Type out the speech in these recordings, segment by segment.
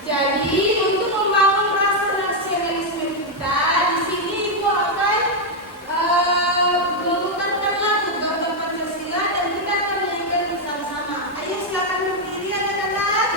Jadi untuk membangun rasa nasionalisme kita, di sini Ibu akan mengungkapkan lagu Garuda Pancasila dan kita akan menyanyikan bersama-sama. Ayo silakan berdiri anak-anak.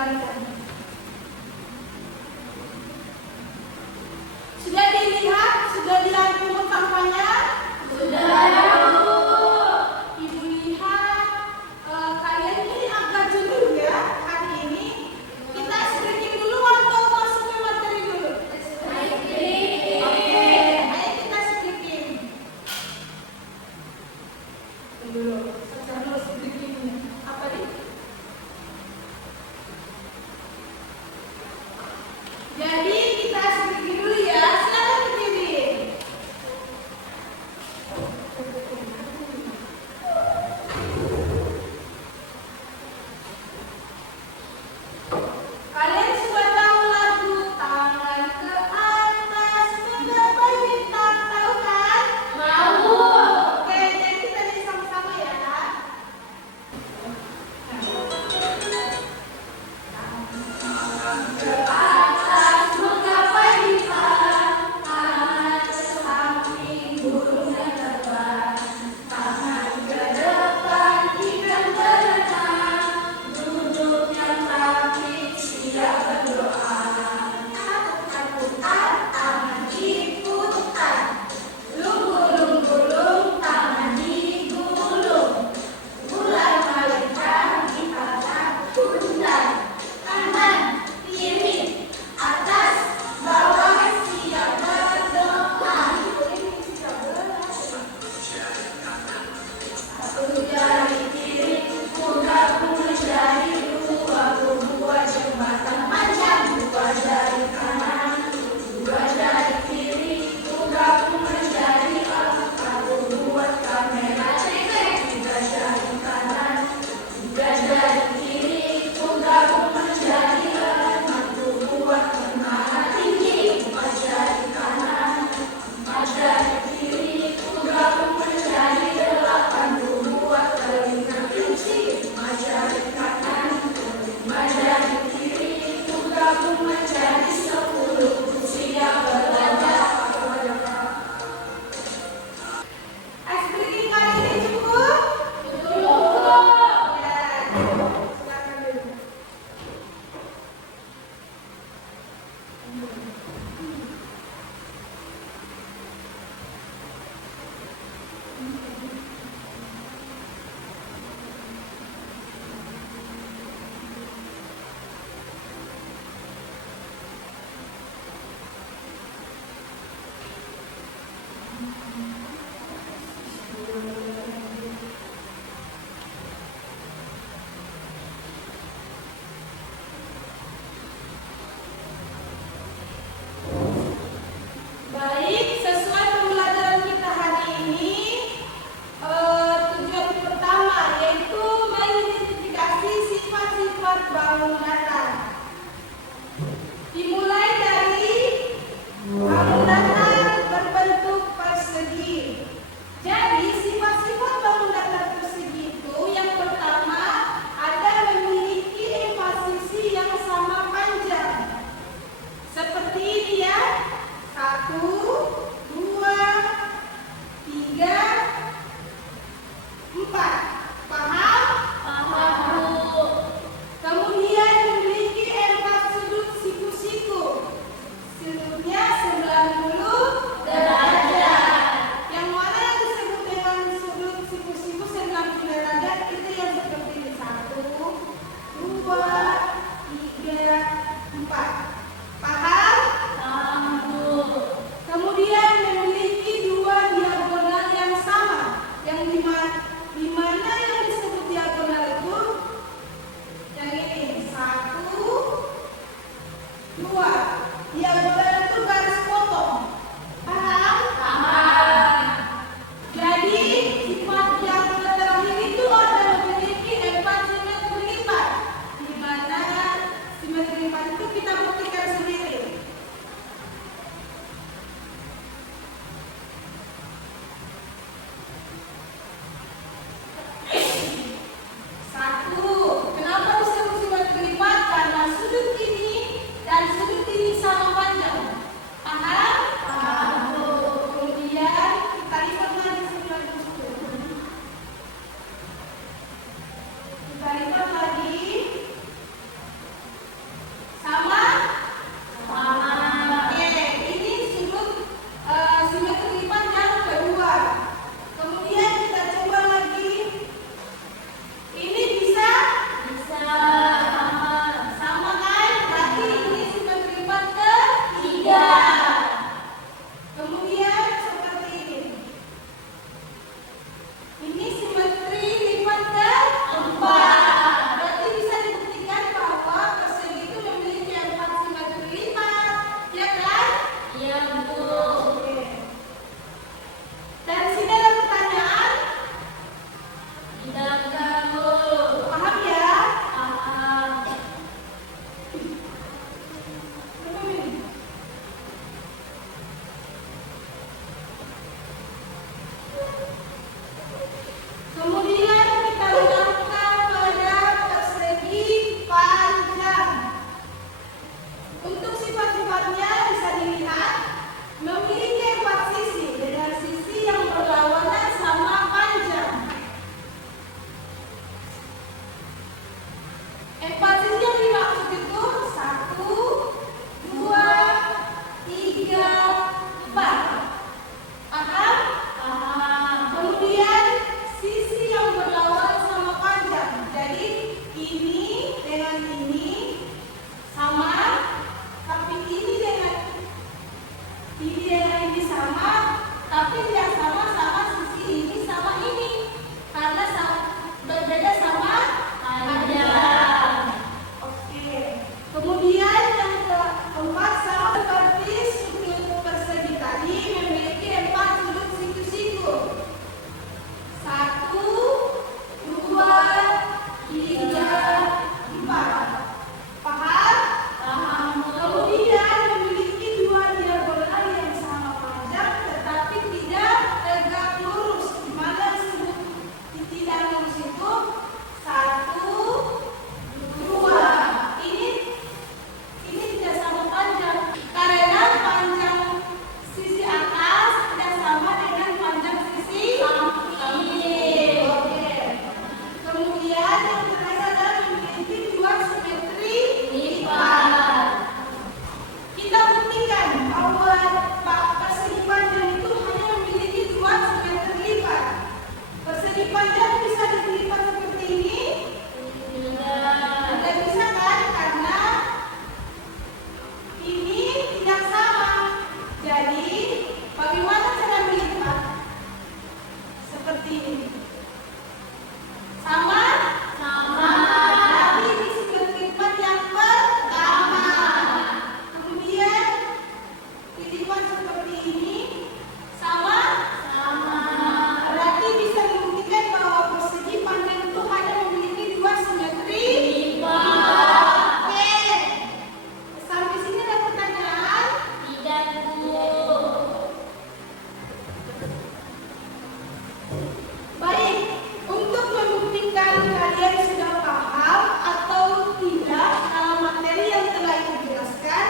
jalankan. Sudah dilihat, sudah dirangkum kampanye? Sudah. Ibu lihat kalian ini agak jujur ya hari ini. Kita speaking dulu atau masuk ke materi dulu? Speaking. Oke, ayo kita speaking. Dulu, secara speakingnya apa nih? Jadi kita speaking dulu ya. Silakan berdiri. Kalian sudah tahu lagu tangan ke atas menggapai bintang, tahu kan? Tahu. Oke, jadi kita nyanyi sama-sama ya. Ke atas menggapai bintang, tangan ke samping burungnya terbang, tangan ke depan ikan berenang, duduk yang rapi siap berdoa. Putar-putar tangan diputar, gulung-gulung tangan digulung, bulan melingkar di atas pundak, kanan kiri atas bawah siap berdoa. Satu jari kiri menggabung menjadi dua, membuat jembatan panjang. Dua jari kanan, dua jari kiri menggabung menjadi empat, membuat kamera cetek. Tiga jari kanan, tiga jari kiri menggabung menjadi enam, membuat menara tinggi. Empat jari kanan, empat jari kiri menggabung menjadi delapan, membuat telinga kelinci. Lima jari kanan, lima jari kiri menggabung menjadi 10, siap belajar. Speaking kali ini cukup? Cukup. Ya, silakan dulu. Baik, sesuai pembelajaran kita hari ini, tujuan pertama yaitu mengidentifikasi sifat-sifat bangun datar. Dimulai dari bangun datar berbentuk persegi. Jadi sifat-sifat bangun datar persegi itu yang pertama ada memiliki 4 sisi yang sama panjang. Seperti ini ya. 1, 2, 3, 4. Paham? Paham. Kemudian Empati yang dimaksud itu 1, 2, 3, 4. Paham? Paham. Kemudian sisi yang berlawanan sama panjang. Jadi ini dengan ini sama, tapi ini dengan ini sama, tapi tidak sama sama sisi ini sama ini. Karena berbeda sama panjang. Oke. Kemudian yang keempat sama seperti sudut persegi tadi memiliki 4 sudut siku-siku. 1, 2, 3, 4. Paham? Paham. Kemudian memiliki 2 diagonal yang sama panjang tetapi tidak tegak lurus. Di mana disebut tidak lurus itu 1, 2. Ini tidak sama panjang karena panjang sisi atas tidak sama dengan panjang sisi samping. Oke. Kemudian yang terakhir adalah memiliki 2 simetri lipat. Kita buktikan bahwa persegi panjang itu hanya memiliki 2 simetri lipat. Persegi panjang bisa dilipat seperti ini? Tidak bisa kan? Karena ini tidak sama. Jadi bagaimana cara melipat? Seperti ini. Sama? Sama. Tapi ini simetri lipat yang pertama. Kemudian dilipat seperti ini. Sama? Sama. Berarti bisa membuktikan bahwa persegi panjang itu hanya memiliki 2 simetri lipat. Oke. Sampai sini ada pertanyaan? Tidak, Bu. Baik, untuk membuktikan kalian sudah paham atau tidak materi yang telah Ibu jelaskan,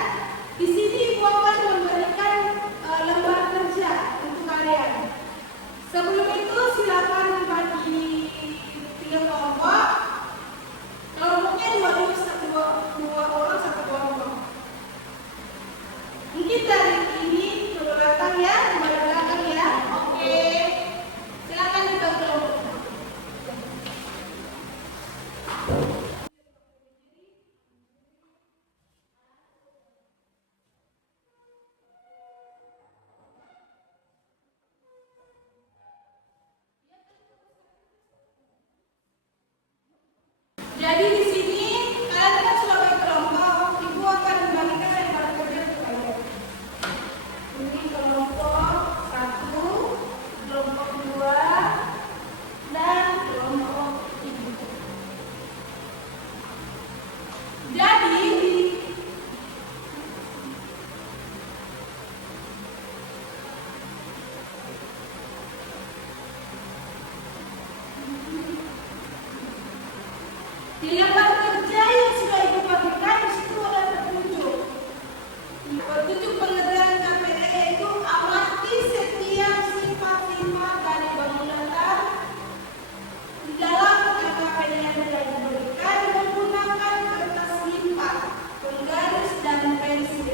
di sini Ibu akan memberikan lembar kerja untuk kalian. Sebelum itu silakan bagi 3 kelompok. Kelompoknya 2 orang 1 kelompok. Mungkin dari ini ke belakang ya, ke belakang ya. Oke. Silakan dibagi kelompok. Jadi di sini kalian kan sudah bagi kelompok. Ibu akan membagikan lembar kerja ke kalian. Ini kelompok 1, kelompok 2, dan kelompok 3. Jadi di lembar kerja yang sudah Ibu bagikan di situ ada petunjuk. Petunjuk pengertian KPD yaitu amati setiap sifat-sifat dari bangunan datar di dalam KPD yang sudah diberikan menggunakan kertas lipat, penggaris dan pensil.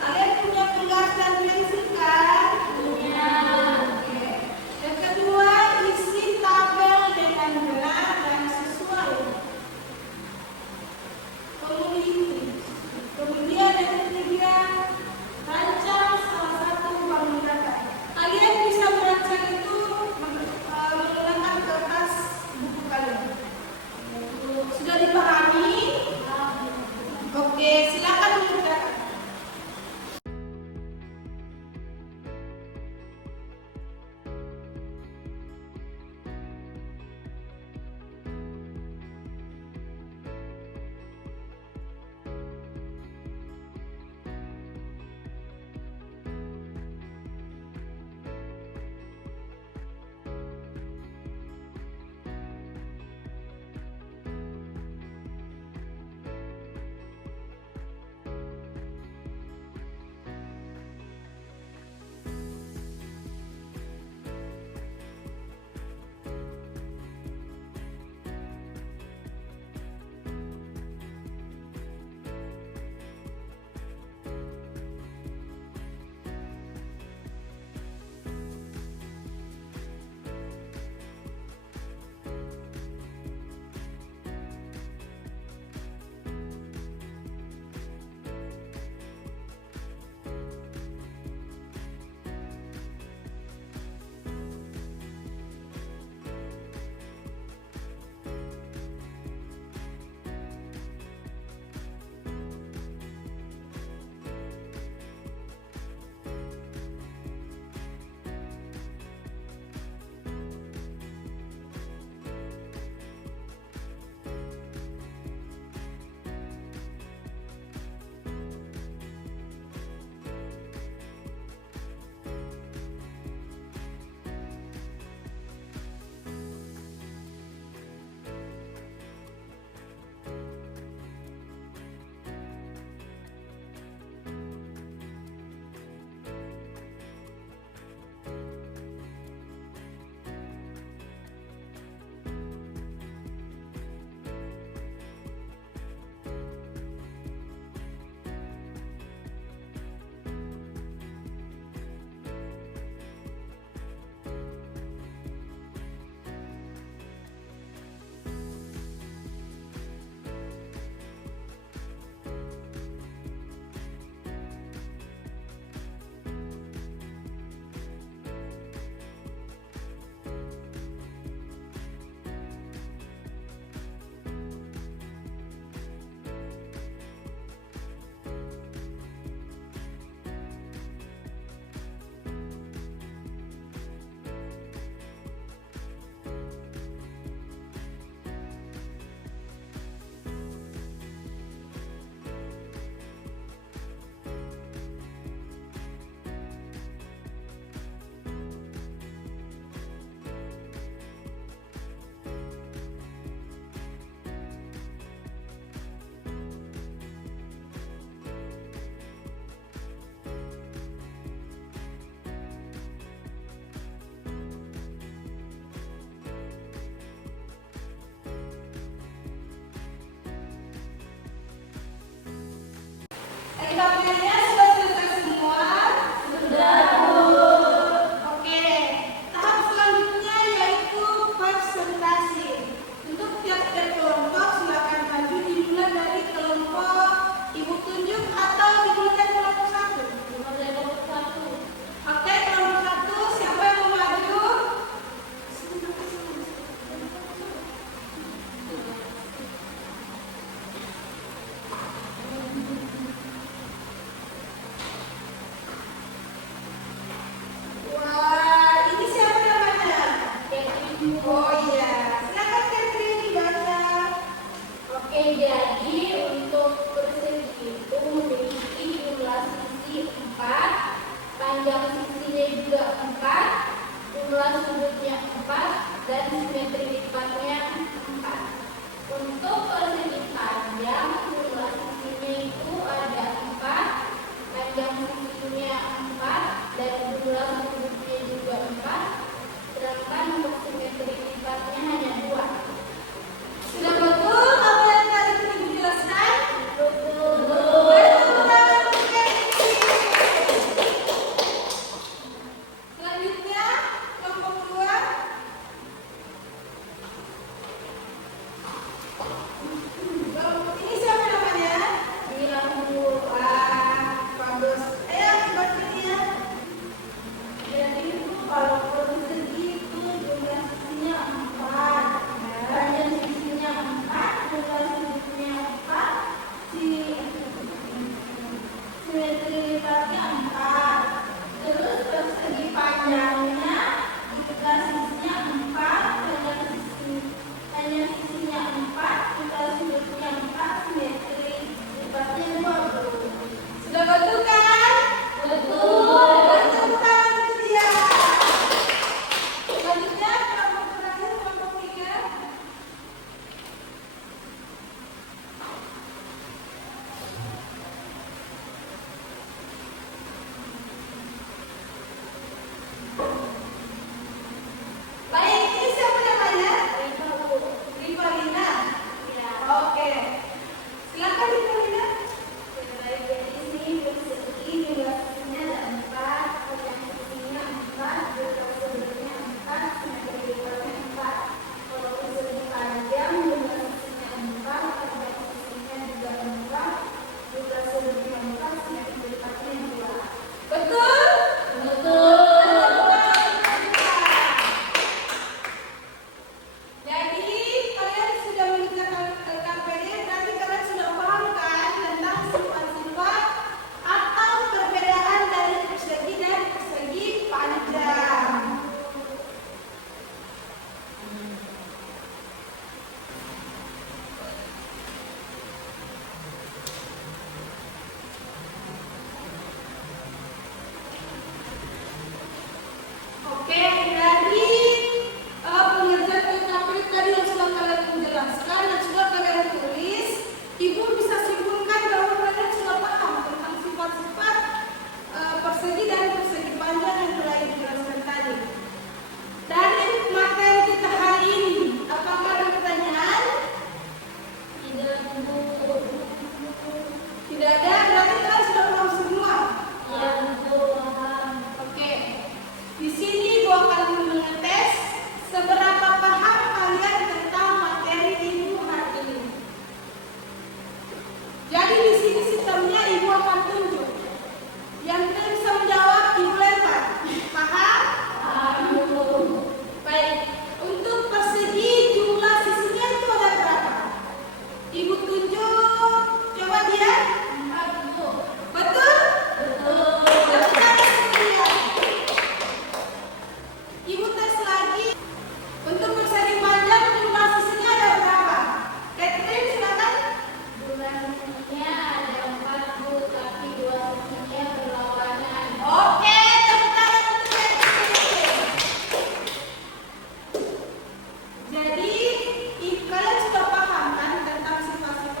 Kalian punya penggaris dan pensil kan? Punya. Oke. Yang kedua, isi tabel dengan benar dan sesuai. Kemudian yang ketiga, rancang salah satu bangunan datar. Kalian bisa merancang itu menggunakan kertas buku kalian. Sudah dipahami? Oke, silakan mengerjakan. tabelnya sudah selesai semua? Sudah, Bu. Oke, tahap selanjutnya yaitu presentasi. Untuk tiap-tiap kelompok silakan maju dimulai dari kelompok Ibu tunjuk atau dimulai dari kelompok 1. Dimulai kelompok 1. Oke, kelompok 1 siapa yang mau maju? Wah, ini siapa namanya? Oh iya, silakan Catherine dibaca. Oke, jadi untuk persegi itu memiliki jumlah sisi 4, panjang sisinya juga 4, jumlah sudutnya 4, dan simetri lipatnya 4. Untuk persegi panjang, jumlah sisinya itu ada 4, panjang sisinya 4, dan jumlah sudutnya juga 4, sedangkan untuk simetri lipatnya hanya 2. Sudah betul apa yang tadi Ibu jelaskan? Betul. Tepuk tangan untuk Catherine. Selanjutnya kelompok 2. Kelompok ini siapa namanya? Bilang Bu. Wah, bagus. Ayo baca ya. Jadi itu kalau persegi itu jumlah sisinya 4, panjang sisinya 4, jumlah sudutnya 4, simetri lipatnya 4. Terus persegi panjangnya jumlah sisinya 4, panjang sisinya 4, jumlah sudutnya 4, simetri lipatnya 20. Sudah betul kan? Betul. Tepuk tangan untuk dia. Selanjutnya kelompok terakhir kelompok 3. Baik, ini siapa namanya? Rivalina. Ya. Oke. Silakan Rivalina. Jadi ini persegi jumlah sisinya ada 4, panjang sisinya 4, jumlah sudutnya 4, simetri lipatnya 4. Kalau persegi panjang jumlah sisinya 4, panjang sisinya juga 4, jumlah sudutnya 4, simetri lipatnya 2. Betul? Betul. Jadi kalian sudah mengerjakan KPD, berarti kalian sudah paham kan tentang sifat-sifat atau perbedaan dari persegi dan persegi panjang. Oke, dari pengerjaan KPD tadi yang sudah kalian menjelaskan dan sudah kalian tulis, Ibu bisa simpulkan bahwa kalian sudah paham tentang sifat-sifat persegi dan persegi panjang yang telah Ibu jelaskan tadi. Dari materi kita hari ini, apakah ada pertanyaan? Tidak, Bu. Tidak ada, berarti kalian sudah paham semua. Ya, Bu. Paham. Oke, di sini Ibu akan mengetes seberapa paham kalian tentang materi Ibu hari ini. Jadi di sini sistemnya Ibu akan tunjuk. Yang tidak bisa menjawab Ibu lempar. Paham? Paham, Bu. Baik. Untuk persegi jumlah sisinya itu ada berapa? Ibu tunjuk. Coba dia. 4, Bu. Betul? Betul. Tepuk tangan untuk dia. Ibu tes lagi. Untuk persegi panjang jumlah sisinya ada berapa? Catherine silakan. Jumlah sisinya ada 4, Bu, tapi 2 sisinya berlawanan. Oke, tepuk tangan untuk Catherine. Jadi, kalian sudah paham kan tentang sifat-sifat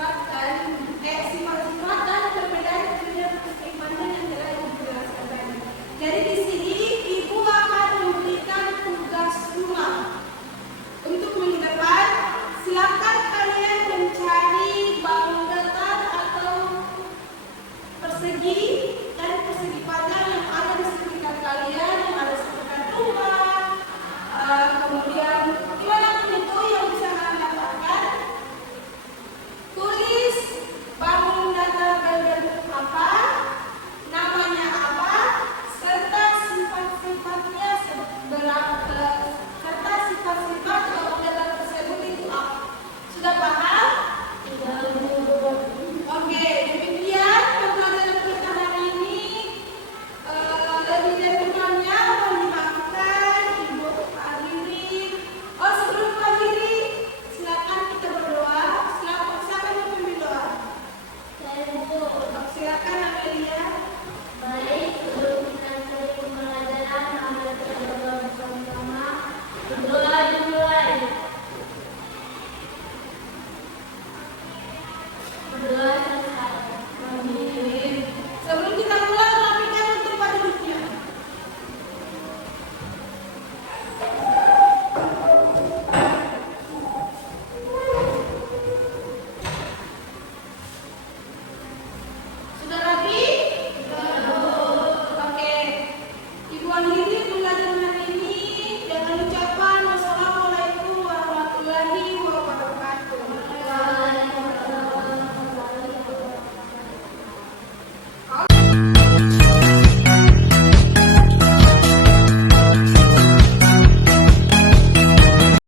Sebelum kita mulai